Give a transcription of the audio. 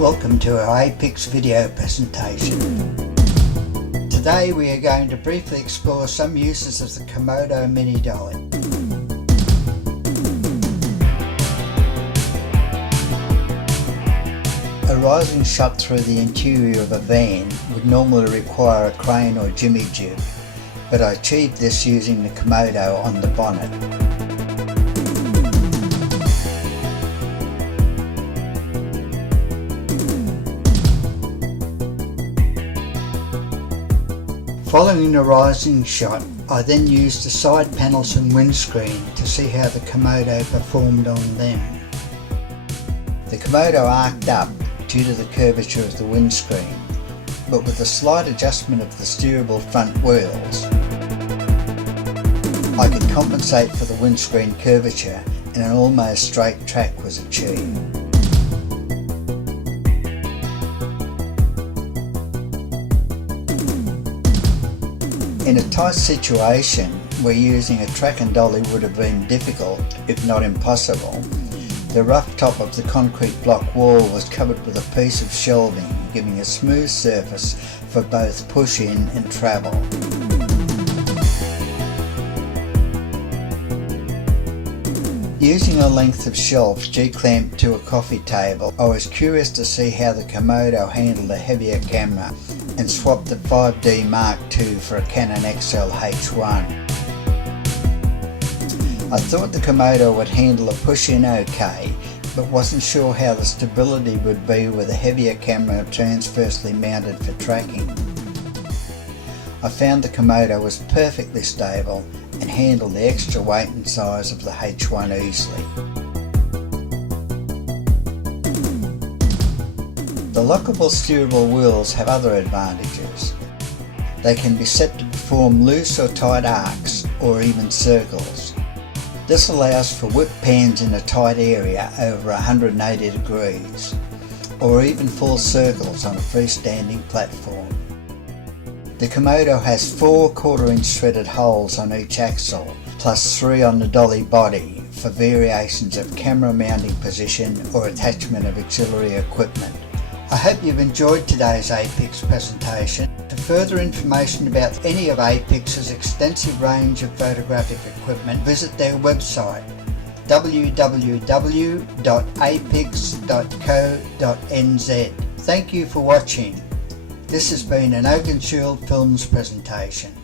Welcome to our Apix video presentation. Today we are going to briefly explore some uses of the Komodo mini dolly. A rising shot through the interior of a van would normally require a crane or jimmy jib, but I achieved this using the Komodo on the bonnet. Following the rising shot, I then used the side panels and windscreen to see how the Komodo performed on them. The Komodo arced up due to the curvature of the windscreen, but with a slight adjustment of the steerable front wheels, I could compensate for the windscreen curvature and an almost straight track was achieved. In a tight situation where using a track and dolly would have been difficult, if not impossible, the rough top of the concrete block wall was covered with a piece of shelving, giving a smooth surface for both push-in and travel. Using a length of shelf G-clamped to a coffee table, I was curious to see how the Komodo handled a heavier camera and swapped the 5D Mark II for a Canon XL H1. I thought the Komodo would handle a push-in okay, but wasn't sure how the stability would be with a heavier camera transversely mounted for tracking. I found the Komodo was perfectly stable and handled the extra weight and size of the H1 easily. The lockable steerable wheels have other advantages. They can be set to perform loose or tight arcs, or even circles. This allows for whip pans in a tight area over 180 degrees, or even full circles on a freestanding platform. The Komodo has 4 1/4-inch threaded holes on each axle, plus 3 on the dolly body for variations of camera mounting position or attachment of auxiliary equipment. I hope you've enjoyed today's Apix presentation. For further information about any of Apix's extensive range of photographic equipment, visit their website www.apix.co.nz. Thank you for watching. This has been an Oakenshield Films presentation.